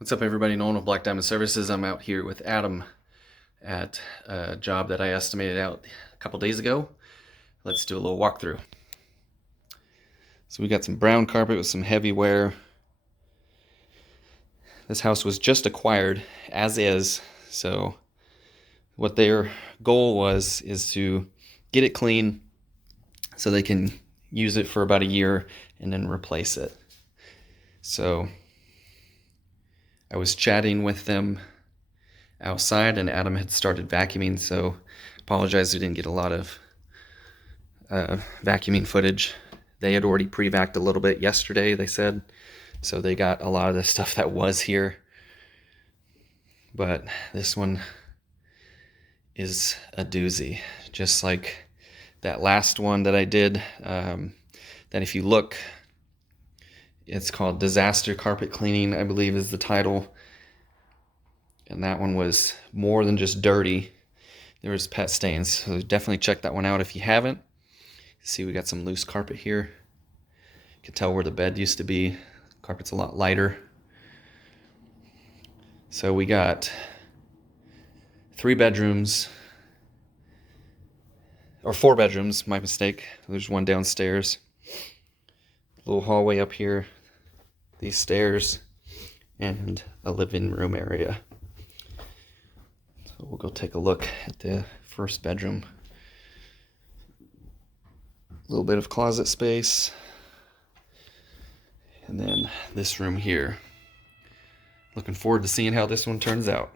What's up, everybody? Nolan with Black Diamond Services. I'm out here with Adam at a job that I estimated out a couple days ago. Let's do a little walkthrough. So we got some brown carpet with some heavy wear. This house was just acquired as is, so what their goal is to get it clean so they can use it for about a year and then replace it. So I was chatting with them outside, and Adam had started vacuuming, so apologize we didn't get a lot of vacuuming footage. They had already pre-vac'd a little bit yesterday, they said, so they got a lot of the stuff that was here. But this one is a doozy, just like that last one that I did. That if you look, it's called Disaster Carpet Cleaning, I believe is the title. And that one was more than just dirty. There was pet stains. So definitely check that one out if you haven't. See, we got some loose carpet here. You can tell where the bed used to be. Carpet's a lot lighter. So we got 3 bedrooms, or 4 bedrooms, my mistake. There's one downstairs. Little hallway up here, these stairs, and a living room area. So we'll go take a look at the first bedroom. A little bit of closet space. And then this room here. Looking forward to seeing how this one turns out.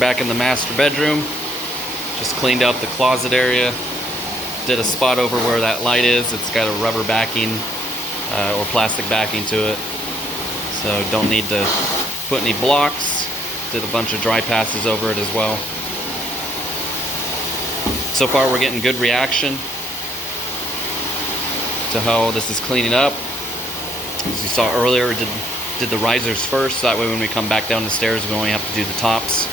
back in the master bedroom. Just cleaned out the closet area. Did a spot over where that light is. It's got a rubber backing or plastic backing to it. So don't need to put any blocks. Did a bunch of dry passes over it as well. So far we're getting good reaction to how this is cleaning up. As you saw earlier, did the risers first, so that way when we come back down the stairs we only have to do the tops.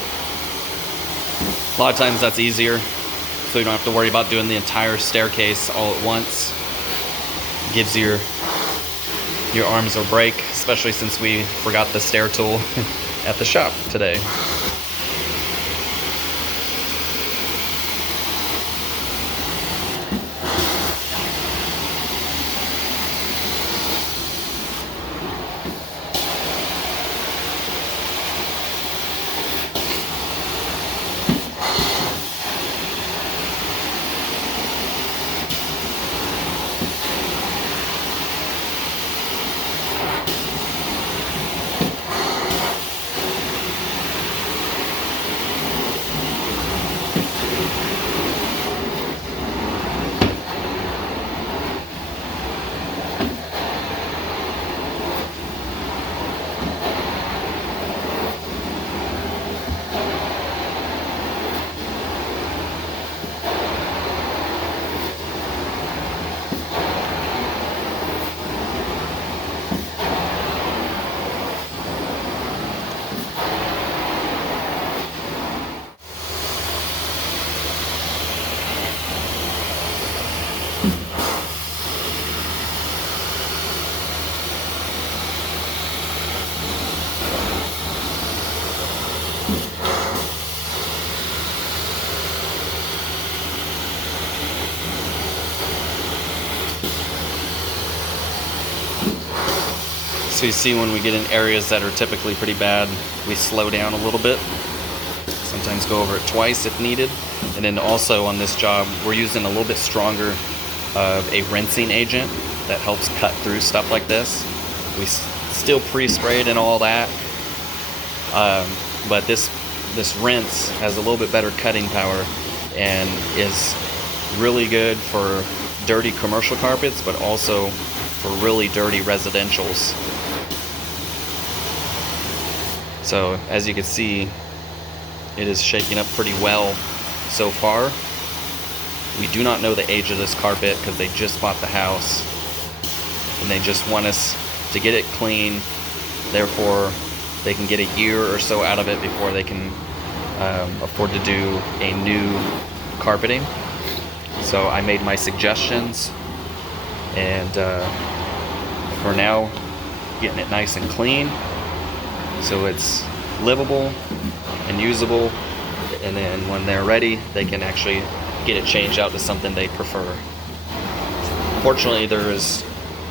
A lot of times that's easier, so you don't have to worry about doing the entire staircase all at once. It gives your arms a break, especially since we forgot the stair tool at the shop today. So you see, when we get in areas that are typically pretty bad, we slow down a little bit. Sometimes go over it twice if needed. And then also on this job, we're using a little bit stronger of a rinsing agent that helps cut through stuff like this. We still pre-sprayed and all that, but this rinse has a little bit better cutting power and is really good for dirty commercial carpets, but also for really dirty residentials. So as you can see, it is shaking up pretty well so far. We do not know the age of this carpet because they just bought the house and they just want us to get it clean. Therefore, they can get a year or so out of it before they can afford to do a new carpeting. So I made my suggestions, and for now, getting it nice and clean so it's livable and usable, and then when they're ready they can actually get it changed out to something they prefer. Fortunately, there is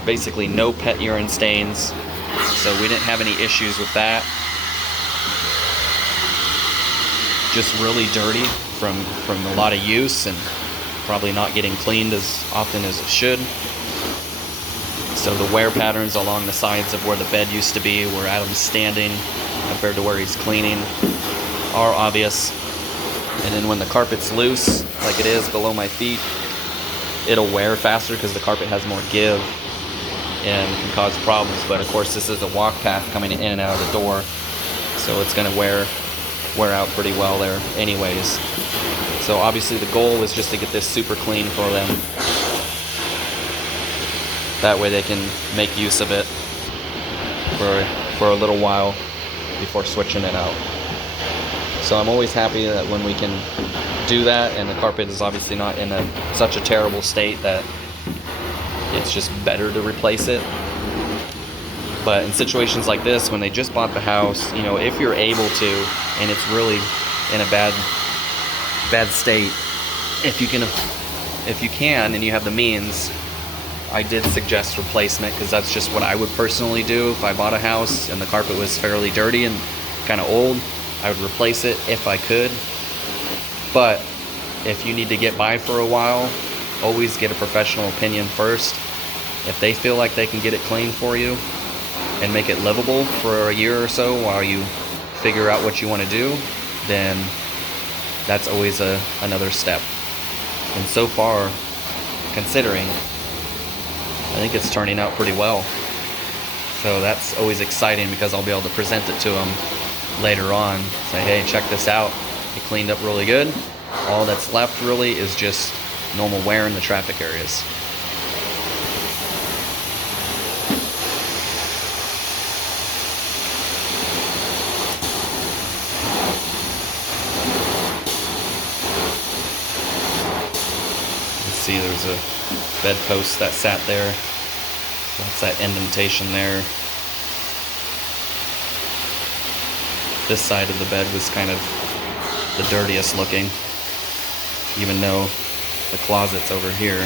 basically no pet urine stains, so we didn't have any issues with that. Just really dirty from a lot of use and probably not getting cleaned as often as it should. So the wear patterns along the sides of where the bed used to be, where Adam's standing compared to where he's cleaning, are obvious. And then when the carpet's loose, like it is below my feet, it'll wear faster because the carpet has more give and can cause problems. But of course, this is a walk path coming in and out of the door, so it's going to wear out pretty well there anyways. So obviously the goal is just to get this super clean for them. That way they can make use of it for a little while before switching it out. So I'm always happy that when we can do that, and the carpet is obviously not in such a terrible state that it's just better to replace it. But in situations like this, when they just bought the house, you know, if you're able to, and it's really in a bad state, if you can and you have the means, I did suggest replacement, because that's just what I would personally do. If I bought a house and the carpet was fairly dirty and kind of old, I would replace it if I could. But if you need to get by for a while, always get a professional opinion first. If they feel like they can get it clean for you and make it livable for a year or so while you figure out what you want to do, then that's always another step. And so far, considering, I think it's turning out pretty well. So that's always exciting because I'll be able to present it to them later on. Say, hey, check this out. It cleaned up really good. All that's left really is just normal wear in the traffic areas. See, there's a bedpost that sat there. That's that indentation there. This side of the bed was kind of the dirtiest looking, even though the closet's over here.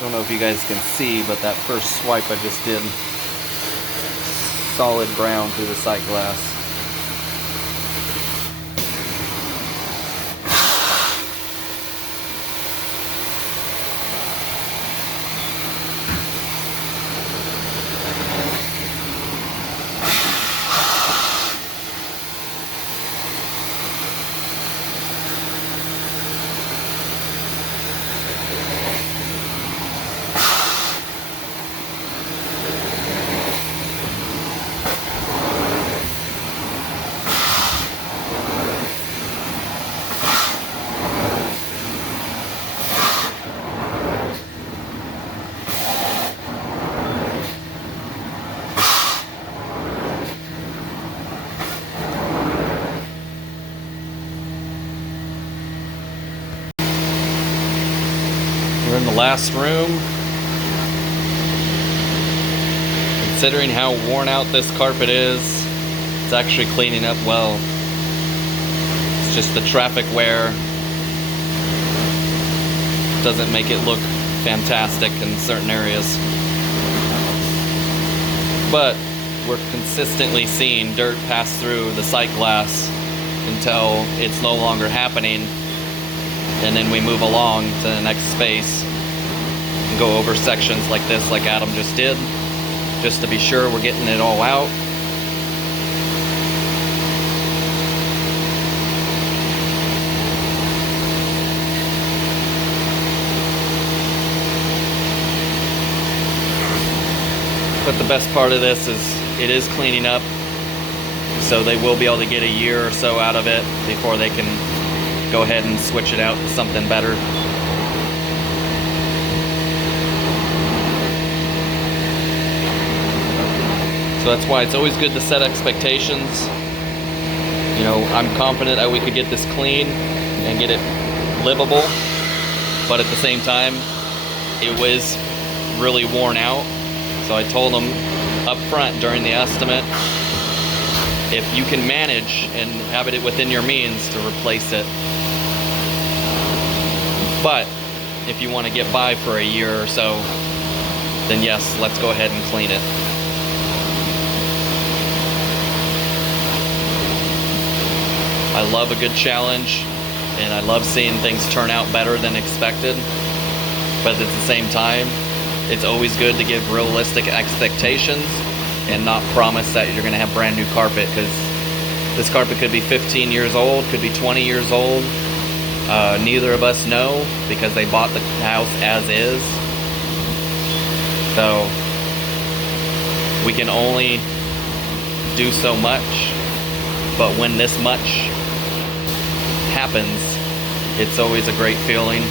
Don't know if you guys can see, but that first swipe I just did, solid brown through the sight glass. We're in the last room. Considering how worn out this carpet is, it's actually cleaning up well. It's just the traffic wear doesn't make it look fantastic in certain areas. But we're consistently seeing dirt pass through the sight glass until it's no longer happening. And then we move along to the next space and go over sections like this, like Adam just did, just to be sure we're getting it all out. But the best part of this is it is cleaning up, so they will be able to get a year or so out of it before they can go ahead and switch it out to something better. So that's why it's always good to set expectations. You know, I'm confident that we could get this clean and get it livable, but at the same time, it was really worn out. So I told them up front during the estimate, if you can manage and have it within your means, to replace it. But if you want to get by for a year or so, then yes, let's go ahead and clean it. I love a good challenge, and I love seeing things turn out better than expected. But at the same time, it's always good to give realistic expectations and not promise that you're going to have brand new carpet, because this carpet could be 15 years old, could be 20 years old. Neither of us know, because they bought the house as is. So we can only do so much, but when this much happens, it's always a great feeling,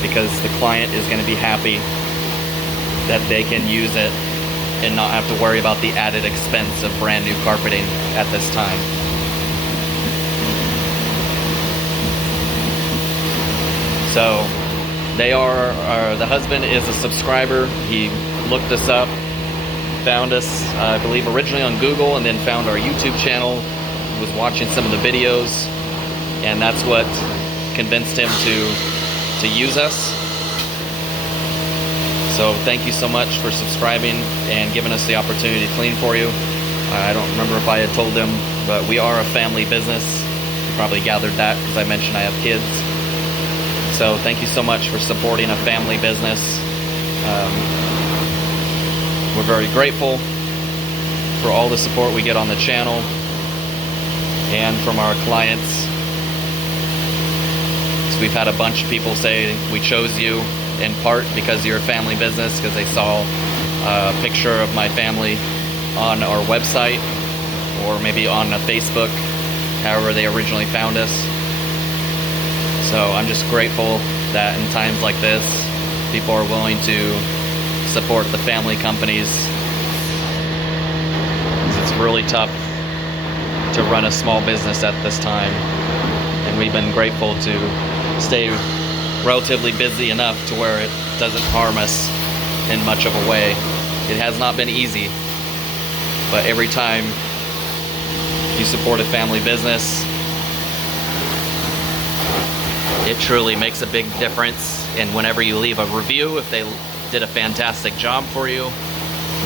because the client is going to be happy that they can use it and not have to worry about the added expense of brand new carpeting at this time. So they are, the husband is a subscriber. He looked us up, found us, I believe originally on Google, and then found our YouTube channel, was watching some of the videos, and that's what convinced him to use us. So thank you so much for subscribing and giving us the opportunity to clean for you. I don't remember if I had told them, but we are a family business. You probably gathered that because I mentioned I have kids. So thank you so much for supporting a family business. We're very grateful for all the support we get on the channel and from our clients. So we've had a bunch of people say we chose you in part because you're a family business, because they saw a picture of my family on our website or maybe on a Facebook, however they originally found us. So I'm just grateful that in times like this, people are willing to support the family companies. It's really tough to run a small business at this time, and we've been grateful to stay relatively busy enough to where it doesn't harm us in much of a way. It has not been easy, but every time you support a family business, it truly makes a big difference. And whenever you leave a review, if they did a fantastic job for you.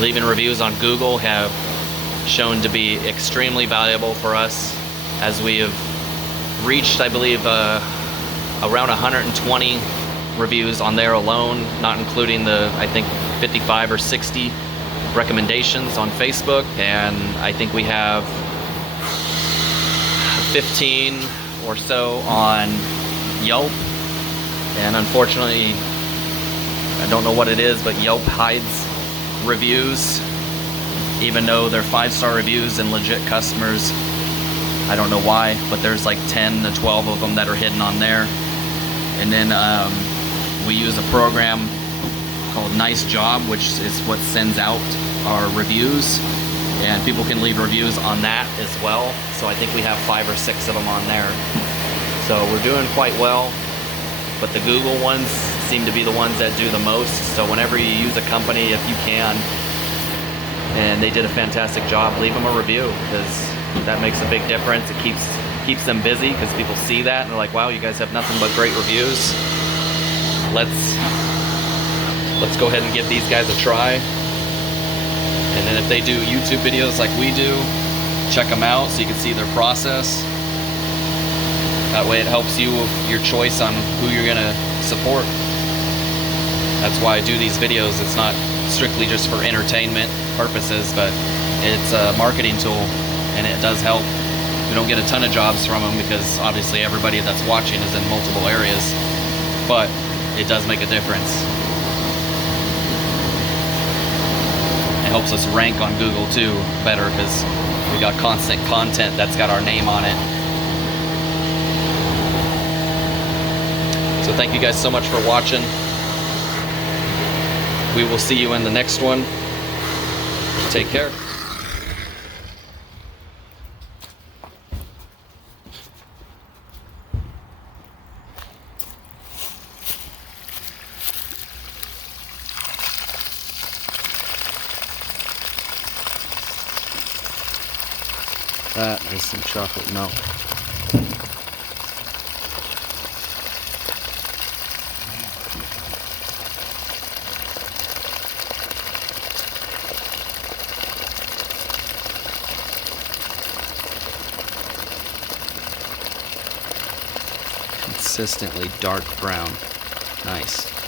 Leaving reviews on Google have shown to be extremely valuable for us, as we have reached, I believe, around 120 reviews on there alone, not including the, I think, 55 or 60 recommendations on Facebook, and I think we have 15 or so on Yelp. And unfortunately, I don't know what it is, but Yelp hides reviews, even though they're 5-star reviews and legit customers. I don't know why, but there's like 10 to 12 of them that are hidden on there. And then we use a program called Nice Job, which is what sends out our reviews, and people can leave reviews on that as well. So I think we have 5 or 6 of them on there. So we're doing quite well, but the Google ones seem to be the ones that do the most. So whenever you use a company, if you can, and they did a fantastic job, leave them a review, because that makes a big difference. It keeps them busy, because people see that and they're like, wow, you guys have nothing but great reviews. Let's go ahead and give these guys a try. And then if they do YouTube videos like we do, check them out so you can see their process. That way it helps you with your choice on who you're gonna support. That's why I do these videos. It's not strictly just for entertainment purposes, but it's a marketing tool, and it does help. We don't get a ton of jobs from them, because obviously everybody that's watching is in multiple areas, but it does make a difference. It helps us rank on Google too better, because we got constant content that's got our name on it. So thank you guys so much for watching. We will see you in the next one. Take care. That is some chocolate milk. Consistently dark brown. Nice.